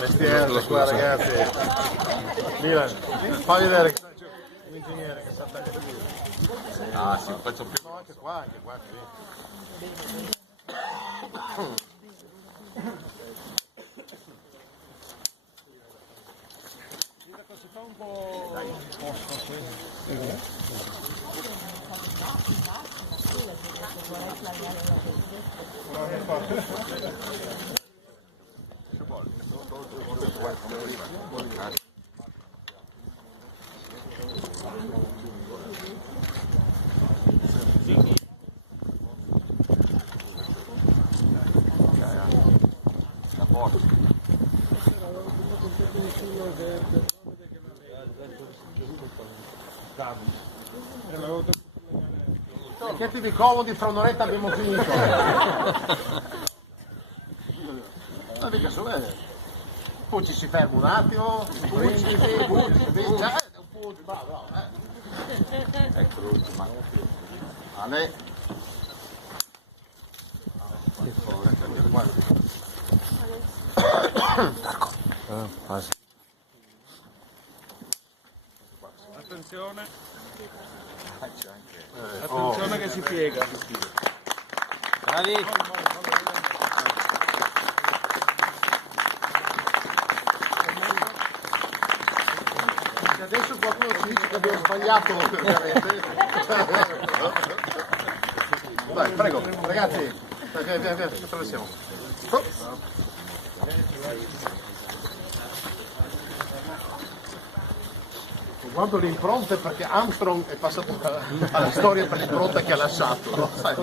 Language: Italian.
Mestiere qua ragazzi. Milan, fai vedere che sei un ingegnere che sa tagliare il. Ah sì, un pezzo più. No, anche qua sì. Si fa un po' posto qui. Mettetevi comodi, fra un'oretta abbiamo finito. Non mica poi ci si ferma un attimo, brindisi, già è un po' bravo, Ecco l'ultima. Ale. Attenzione, C'è anche. attenzione che si piega. Bravi. Adesso qualcuno ci dice che abbiamo sbagliato veramente. Dai, prego, ragazzi, via, attraversiamo. Guardo le impronte perché Armstrong è passato alla storia per l'impronta che ha lasciato. Sai,